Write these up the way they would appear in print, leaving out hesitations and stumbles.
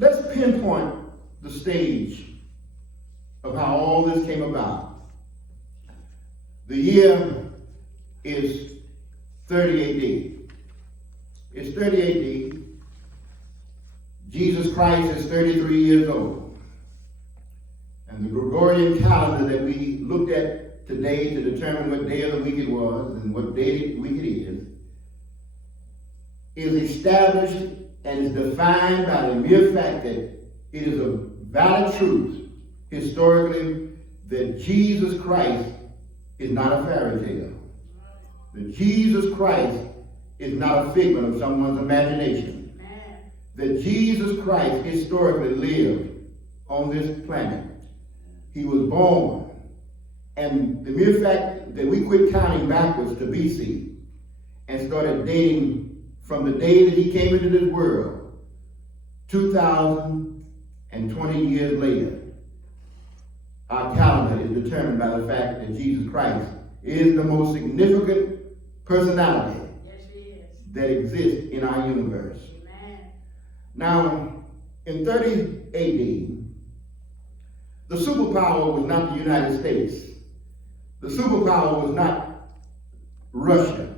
let's pinpoint the stage of how all this came about. The year is 30 AD. It's 30 AD. Jesus Christ is 33 years old. And the Gregorian calendar that we looked at today to determine what day of the week it was and what day of the week it is established and is defined by the mere fact that it is a valid truth historically that Jesus Christ is not a fairy tale. That Jesus Christ is not a figment of someone's imagination. That Jesus Christ historically lived on this planet. He was born. And the mere fact that we quit counting backwards to BC and started dating from the day that he came into this world, 2,020 years later, our calendar is determined by the fact that Jesus Christ is the most significant personality that exists in our universe. Amen. Now, in 30 AD, the superpower was not the United States. The superpower was not Russia.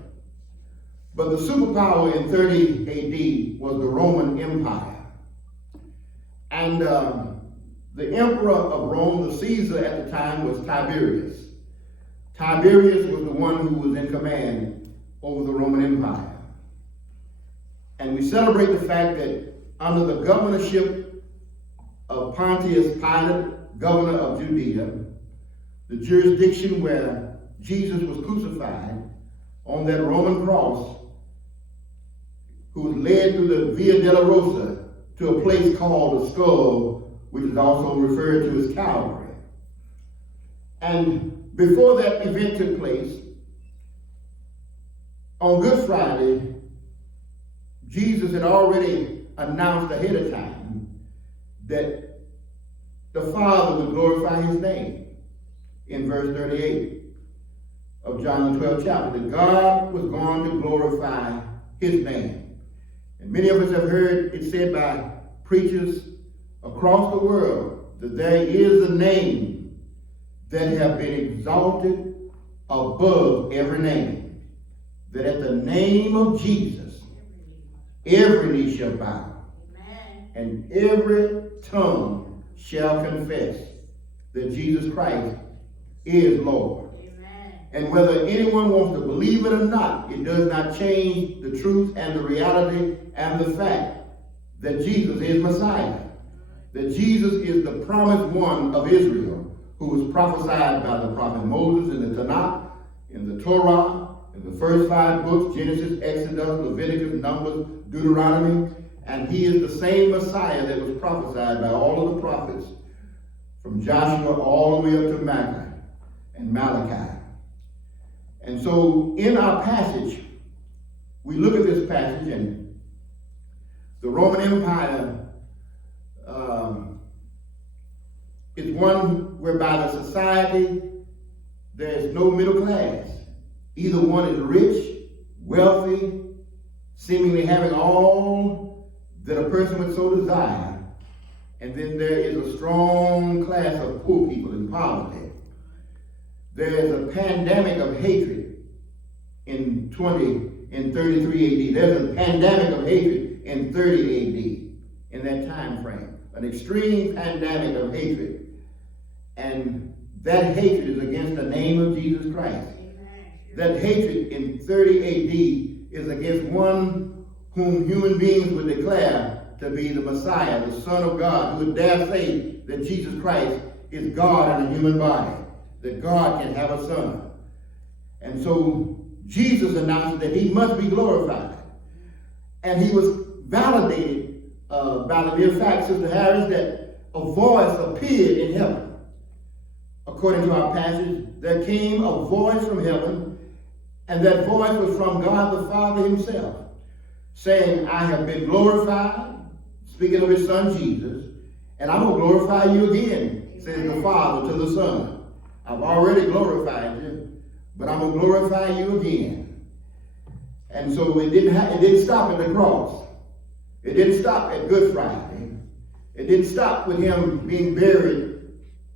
But the superpower in 30 AD was the Roman Empire. And the emperor of Rome, the Caesar at the time, was Tiberius. Tiberius was the one who was in command over the Roman Empire. And we celebrate the fact that under the governorship of Pontius Pilate, governor of Judea, the jurisdiction where Jesus was crucified on that Roman cross, who was led through the Via Dolorosa to a place called the Skull, which is also referred to as Calvary. And before that event took place, on Good Friday, Jesus had already announced ahead of time that the Father would glorify his name in verse 38 of John the 12th chapter, that God was going to glorify his name. And many of us have heard it said by preachers across the world that there is a name that have been exalted above every name, that at the name of Jesus, every knee shall bow, and every tongue shall confess that Jesus Christ is Lord. And whether anyone wants to believe it or not, it does not change the truth and the reality and the fact that Jesus is Messiah. That Jesus is the promised one of Israel, who was prophesied by the prophet Moses in the Tanakh, in the Torah, in the first 5 books, Genesis, Exodus, Leviticus, Numbers, Deuteronomy. And he is the same Messiah that was prophesied by all of the prophets, from Joshua all the way up to Micah and Malachi. And so in our passage, we look at this passage, and the Roman Empire is one whereby the society, there is no middle class. Either one is rich, wealthy, seemingly having all that a person would so desire, and then there is a strong class of poor people in poverty. There is a pandemic of hatred in 33 AD. There's a pandemic of hatred in 30 AD, in that time frame. An extreme pandemic of hatred. And that hatred is against the name of Jesus Christ. That hatred in 30 AD is against one whom human beings would declare to be the Messiah, the Son of God, who would dare say that Jesus Christ is God in a human body, that God can have a son. And so Jesus announced that he must be glorified. And he was validated by the mere fact, Sister Harris, that a voice appeared in heaven. According to our passage, there came a voice from heaven, and that voice was from God the Father himself, saying, I have been glorified, speaking of his son Jesus, and I'm going to glorify you again, says the Father to the Son. I've already glorified you, but I'm going to glorify you again. And so it didn't stop at the cross. It didn't stop at Good Friday. It didn't stop with him being buried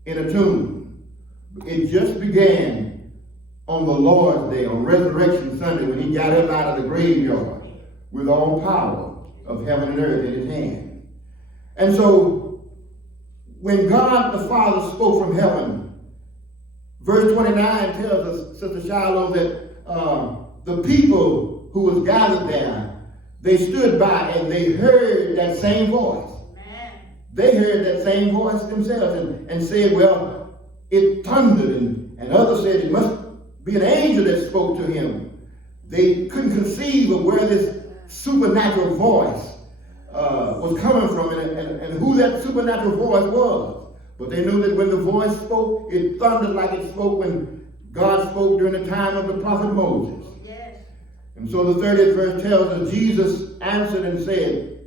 in a tomb. It just began on the Lord's Day, on Resurrection Sunday, when he got up out of the graveyard with all power of heaven and earth in his hand. And so, when God the Father spoke from heaven, verse 29 tells us, Sister Shiloh, that the people who was gathered there, they stood by and they heard that same voice. Amen. They heard that same voice themselves and said, well, it thundered, and others said it must be an angel that spoke to him. They couldn't conceive of where this supernatural voice was coming from and who that supernatural voice was. But they knew that when the voice spoke, it thundered like it spoke when God spoke during the time of the prophet Moses. Yes. And so the 30th verse tells us, Jesus answered and said,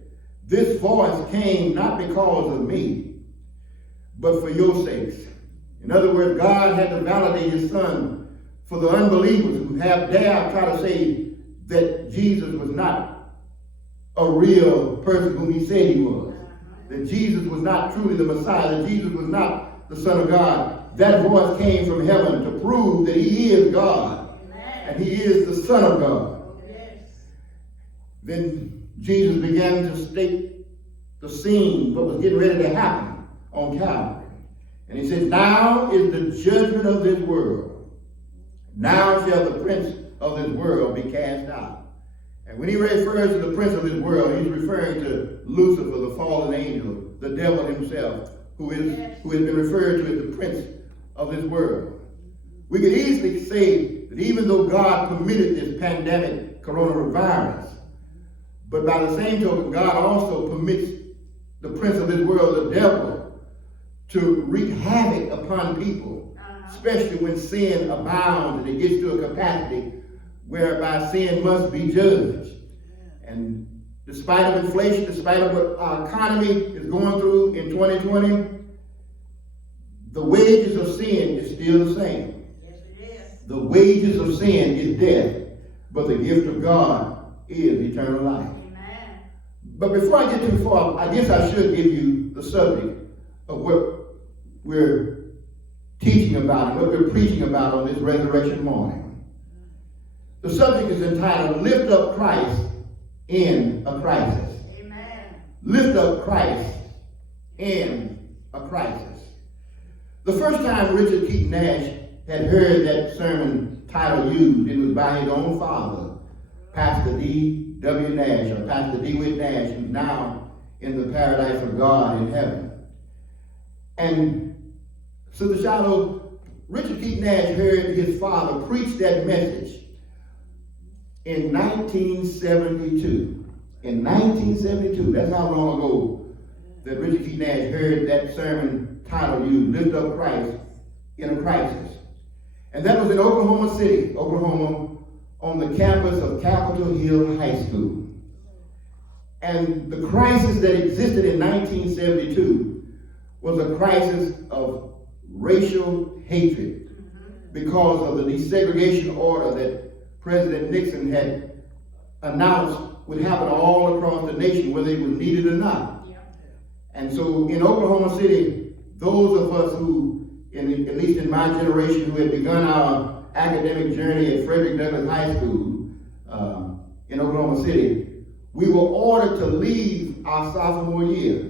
this voice came not because of me, but for your sakes. In other words, God had to validate his son for the unbelievers who have dared try to say that Jesus was not a real person whom he said he was. That Jesus was not truly the Messiah, that Jesus was not the Son of God. That voice came from heaven to prove that he is God. Amen. And he is the Son of God. Yes. Then Jesus began to state the scene, what was getting ready to happen on Calvary. And he said, now is the judgment of this world. Now shall the prince of this world be cast out. And when he refers to the prince of this world, he's referring to Lucifer, the fallen angel, the devil himself, who has been referred to as the prince of this world. We could easily say that even though God permitted this pandemic coronavirus, but by the same token, God also permits the prince of this world, the devil, to wreak havoc upon people, especially when sin abounds and it gets to a capacity whereby sin must be judged. And despite of inflation, despite of what our economy is going through in 2020, the wages of sin is still the same. Yes, it is. The wages of sin is death, but the gift of God is eternal life. Amen. But before I get too far, I guess I should give you the subject of what we're teaching about and what we're preaching about on this resurrection morning. The subject is entitled, Lift Up Christ in a Crisis. Amen. Lift up Christ in a crisis. The first time Richard Keaton Nash had heard that sermon title used, it was by his own father, Pastor D.W. Nash, or Pastor DeWitt Nash, who's now in the paradise of God in heaven. And Sister Shiloh, Richard Keaton Nash heard his father preach that message in 1972. In 1972, that's how long ago that Richard Keaton Nash heard that sermon title used, Lift Up Christ in a Crisis. And that was in Oklahoma City, Oklahoma, on the campus of Capitol Hill High School. And the crisis that existed in 1972 was a crisis of racial hatred because of the desegregation order that President Nixon had announced would happen all across the nation, whether it was needed or not. Yeah. And so in Oklahoma City, those of us who, at least in my generation, who had begun our academic journey at Frederick Douglass High School in Oklahoma City, we were ordered to leave our sophomore year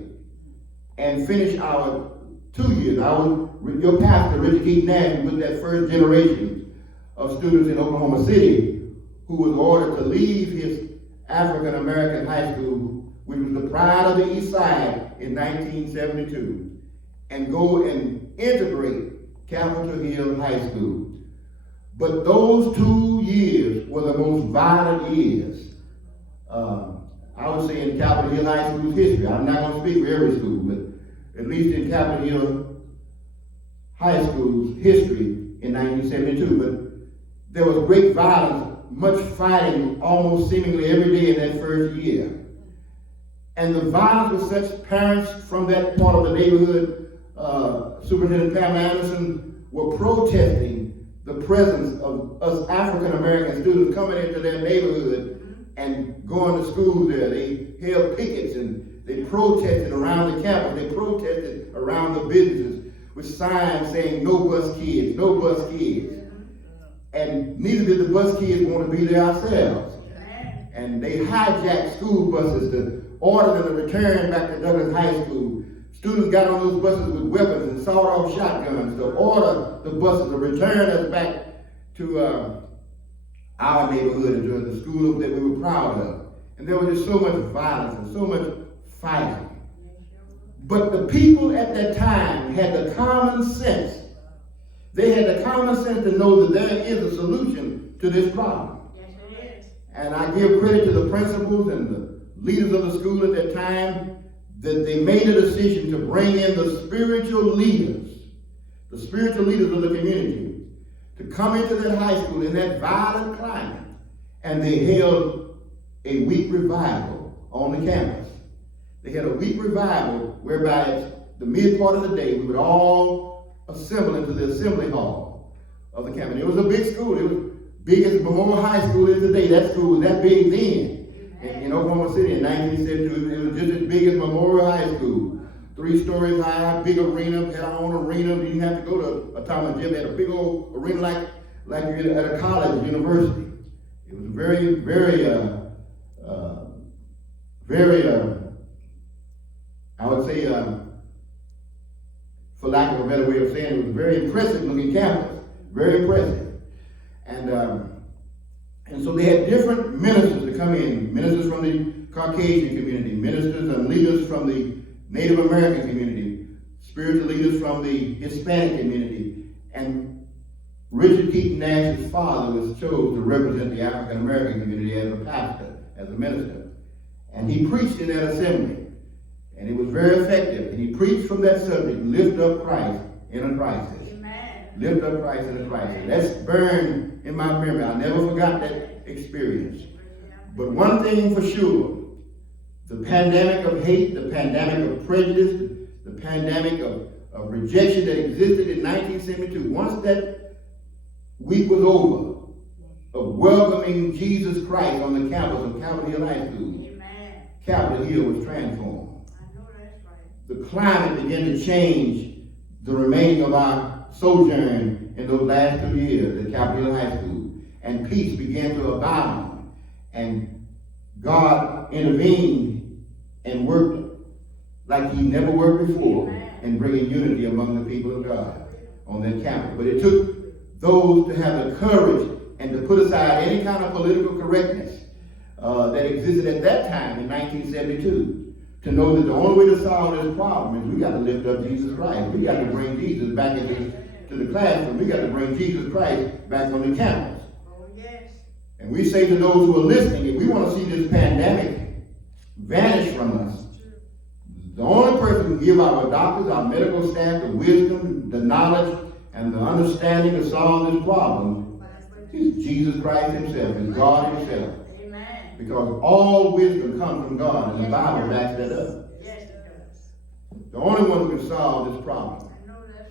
and finish our 2 years. Your pastor, Richard Keaton Nash, was that first generation of students in Oklahoma City who was ordered to leave his African American high school, which was the pride of the East Side, in 1972, and go and integrate Capitol Hill High School. But those 2 years were the most violent years, I would say, in Capitol Hill High School's history. I'm not going to speak for every school, but at least in Capitol Hill High School's history in 1972. But there was great violence, much fighting, almost seemingly every day in that first year. And the violence was such, parents from that part of the neighborhood, Superintendent Pam Anderson, were protesting the presence of us African American students coming into their neighborhood and going to school there. They held pickets and They protested around the campus. They protested around the businesses with signs saying, no bus kids, no bus kids. And neither did the bus kids want to be there ourselves. And they hijacked school buses to order them to return back to Douglas High School. Students got on those buses with weapons and sawed-off shotguns to order the buses to return us back to our neighborhood and to the school that we were proud of. And there was just so much violence and so much fighting. But the people at that time had the common sense. They had the common sense to know that there is a solution to this problem. Yes, it is. And I give credit to the principals and the leaders of the school at that time that they made a decision to bring in the spiritual leaders of the community, to come into that high school in that violent climate. And they held a week revival on the campus. They had a week revival whereby at the mid part of the day we would all assemble into the assembly hall of the campus. It was a big school. It was big as Memorial High School is today. That school was that big then. In Oklahoma City in 1972, it was just as big as Memorial High School. 3 stories high, big arena, had our own arena. You didn't have to go to a Thomas Gym. Had a big old arena like you're at a college, university. It was very, I would say, for lack of a better way of saying it, was a very impressive looking campus. Very impressive. And so they had different ministers to come in, ministers from the Caucasian community, ministers and leaders from the Native American community, spiritual leaders from the Hispanic community. And Richard Keaton Nash's father was chosen to represent the African American community as a pastor, as a minister. And he preached in that assembly. And it was very effective. And he preached from that subject, lift up Christ in a crisis. Lift up Christ in a crisis. That's burned in my memory. I never forgot that experience. But one thing for sure, the pandemic of hate, the pandemic of prejudice, the pandemic of rejection that existed in 1972, once that week was over, of welcoming Jesus Christ on the campus of Capitol Hill High School, Capitol Hill was transformed. The climate began to change the remaining of our sojourn in those last 2 years at Capitol Hill High School, and peace began to abound, and God intervened and worked like he never worked before in bringing unity among the people of God on that campus. But it took those to have the courage and to put aside any kind of political correctness that existed at that time in 1972. To know that the only way to solve this problem is we got to lift up Jesus Christ. We got to bring Jesus back into the classroom. We got to bring Jesus Christ back on the campus. Oh, yes. And we say to those who are listening, if we want to see this pandemic vanish from us, the only person who can give our doctors, our medical staff, the wisdom, the knowledge, and the understanding to solve this problem is Jesus Christ himself, is God himself. Because all wisdom comes from God, and the Bible backs that up. Yes, it does. The only one who can solve this problem,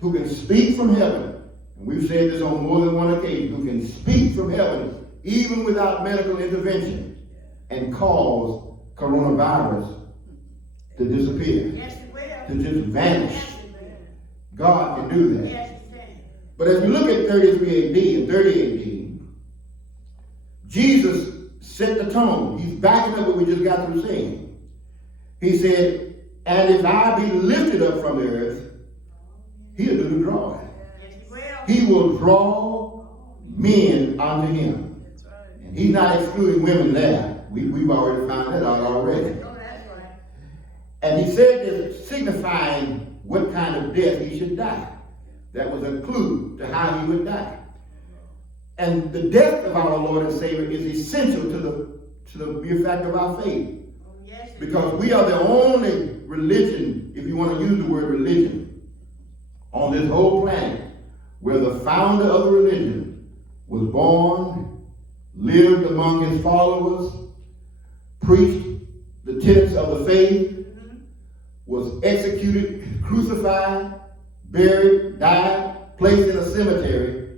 who can speak from heaven, and we've said this on more than one occasion, who can speak from heaven, even without medical intervention, and cause coronavirus to disappear, yes, it will. to just vanish. Yes, it will. God can do that. Yes, it can. But as we look at 33 AD and 30 AD, Jesus set the tone. He's backing up what we just got through saying. He said, and if I be lifted up from the earth, he'll do the drawing. Yes, he will draw men unto him. And he's not excluding women there. We've already found that out already. Oh, that's right. And he said this, signifying what kind of death he should die. That was a clue to how he would die. And the death of our Lord and Savior is essential to the mere fact of our faith. Oh, yes, because we are the only religion, if you want to use the word religion, on this whole planet where the founder of the religion was born, lived among his followers, preached the tenets of the faith, was executed, crucified, buried, died, placed in a cemetery,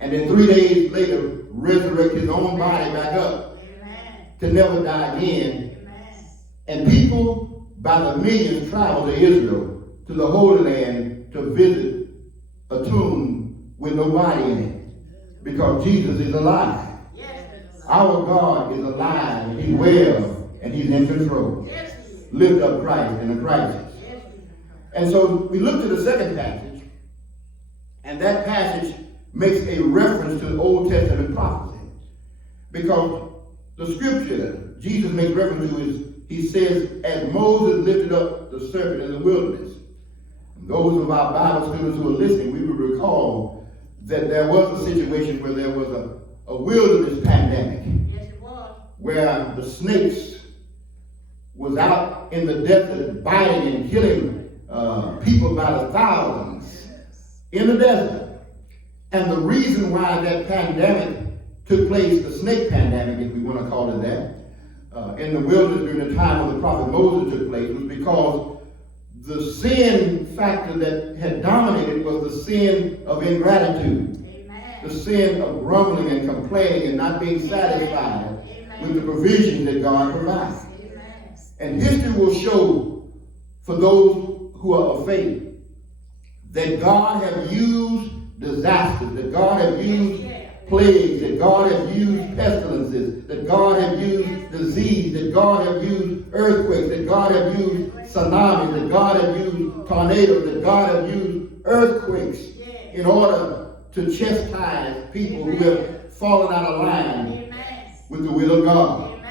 and then 3 days later resurrect his own body back up to never die again. And people by the millions travel to Israel, to the Holy Land, to visit a tomb with no body in it, because Jesus is alive. Our God is alive, and He's well, and He's in control. Lift up Christ in a crisis. And so we look to the second passage, and that passage makes a reference to the Old Testament prophecy. Because the scripture Jesus makes reference to is, he says, as Moses lifted up the serpent in the wilderness. And those of our Bible students who are listening, we will recall that there was a situation where there was a wilderness pandemic. Yes, it was. Where the snakes was out in the desert biting and killing people by the thousands in the desert. And the reason why that pandemic took place, the snake pandemic, if we want to call it that, in the wilderness during the time of the prophet Moses took place, was because the sin factor that had dominated was the sin of ingratitude. Amen. The sin of grumbling and complaining and not being satisfied with the provisions that God provides. Amen. And history will show, for those who are of faith, that God has used disasters, that God has used plagues, that God has used pestilences, that God has used disease, that God has used earthquakes, that God has used tsunamis, that God has used tornadoes, that God has used earthquakes in order to chastise people who have fallen out of line with the will of God.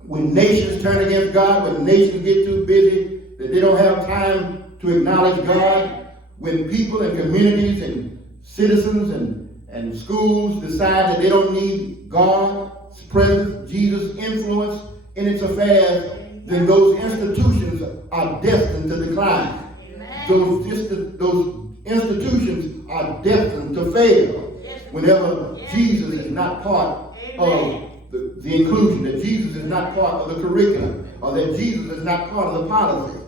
When nations turn against God, when nations get too busy that they don't have time to acknowledge God, when people and communities and citizens and schools decide that they don't need God's presence, Jesus' influence in its affairs, then those institutions are destined to decline. Those institutions are destined to fail whenever Jesus is not part of the inclusion, that Jesus is not part of the curriculum, or that Jesus is not part of the policy.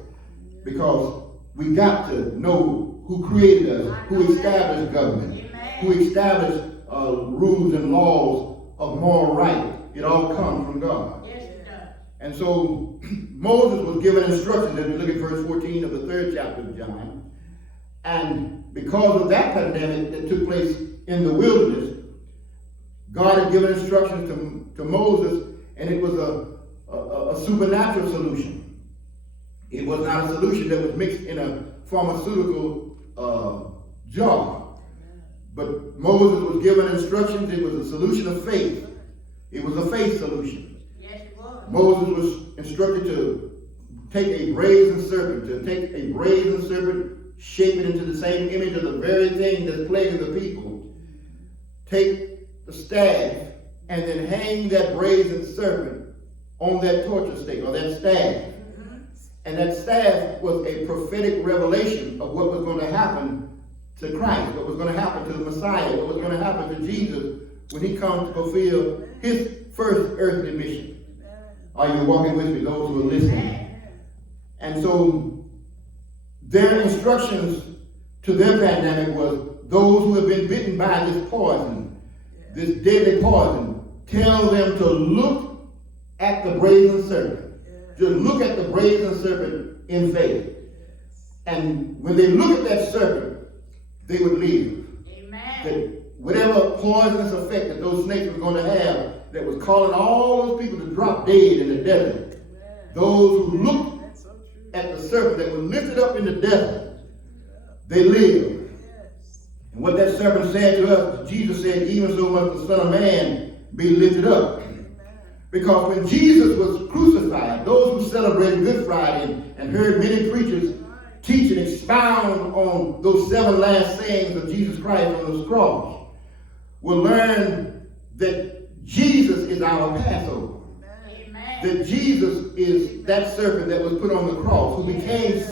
Because we got to know who created us, who established government, who established rules and laws of moral right. It all comes from God. Yes, it does. And so Moses was given instructions, as we look at verse 14 of the 3rd chapter of John. And because of that pandemic that took place in the wilderness, God had given instructions to Moses, and it was a supernatural solution. It was not a solution that was mixed in a pharmaceutical jar. But Moses was given instructions. It was a solution of faith. It was a faith solution. Yes, it was. Moses was instructed to take a brazen serpent, shape it into the same image of the very thing that's plaguing the people. Take the staff and then hang that brazen serpent on that torture stake, or that staff. And that staff was a prophetic revelation of what was going to happen to Christ, what was going to happen to the Messiah, what was going to happen to Jesus when he comes to fulfill his first earthly mission. Are you walking with me, those who are listening? And so their instructions to their pandemic was, those who have been bitten by this poison, this deadly poison, tell them to look at the brazen serpent. Just look at the brazen serpent in faith. And when they look at that serpent, they would live. Amen. That whatever poisonous effect that those snakes were going to have, that was calling all those people to drop dead in the desert, those who looked at the serpent that was lifted up in the desert, they lived. And what that serpent said to us, Jesus said, even so must the Son of Man be lifted up. Because when Jesus was crucified, those who celebrated Good Friday and heard many preachers teach and expound on those 7 last sayings of Jesus Christ on the cross will learn that Jesus is our Passover. Amen. That Jesus is that serpent that was put on the cross, who became